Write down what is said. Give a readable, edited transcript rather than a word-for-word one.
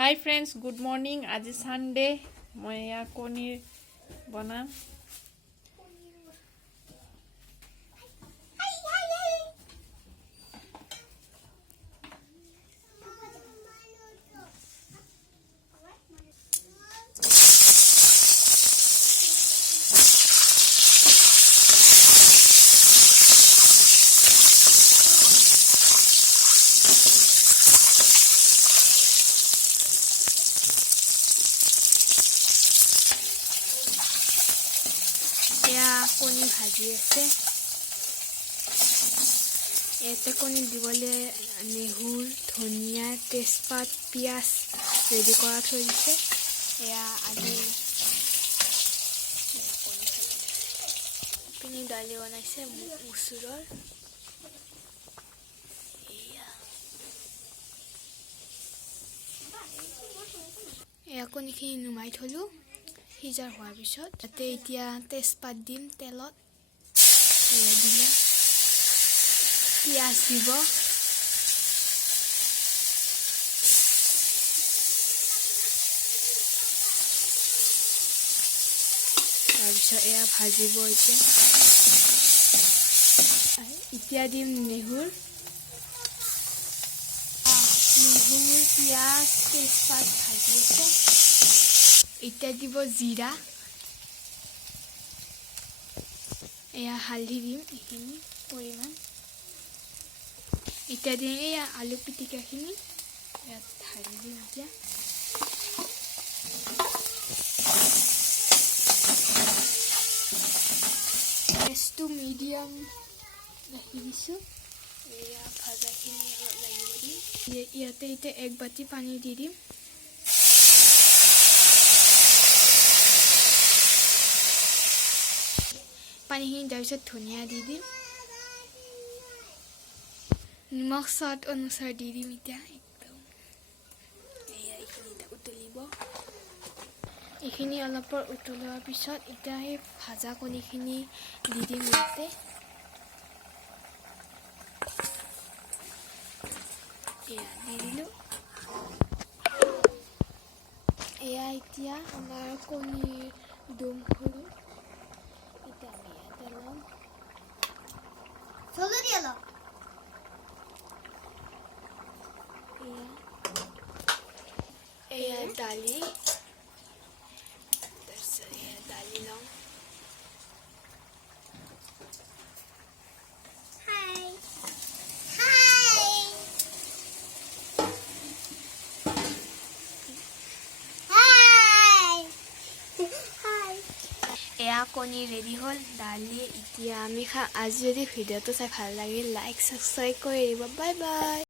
Hi friends good morning आज Sunday मैं या कनीर बनाम कनी भाजी আছে এতে কনি দিবলে নেহুর ধনিয়া তেজপাত পিয়াজ রেডি করা থৈ দিছে এয়া আদি পিনি ডালি বনাইছে মুসুৰৰ এয়া কনিখিনি নুমাই থলো সিজাৰ হোৱাৰ পিছত তাতে এতিয়া তেজপাত দিম তেলত দিলে পিয়াজ দিব তাৰপিছত এয়া ভাজিব এতিয়া দিম নেহুৰ পিয়াজ তেজপাত ভাজি আছে এতিয়া দিব জিৰা এয়া হালধি দিম এইখিনি পৰিমাণ এতিয়া দিম এয়া আলু পিটিকাখিনি ইয়াত ঢালি দিম এতিয়া গেছটো মিডিয়াম ৰাখি দিছোঁ এয়া ভাজাখিনি অলপ লাগিব দিম ইয়াতে এতিয়া এক বাটি পানী দি দিম পানীখিনি দিয়াৰ পিছত ধনিয়া দি দিম নিমখ স্বাদ অনুসাৰ দি দিম এতিয়া একদম এইখিনি উতলিব এইখিনি অলপ উতলোৱাৰ পিছত এতিয়া সেই ভাজা কণীখিনি দি দিম ইয়াতে এয়া দি দিলোঁ এয়া এতিয়া আমাৰ কণীৰ দম হ'ল दाली दाली लम এয়া কণী ৰেডি হ'ল দালি এতিয়া আমি খা আজি যদি ভিডিঅ'টো চাই ভাল লাগিল লাইক সাবস্ক্ৰাইব কৰি দিব বাই বাই।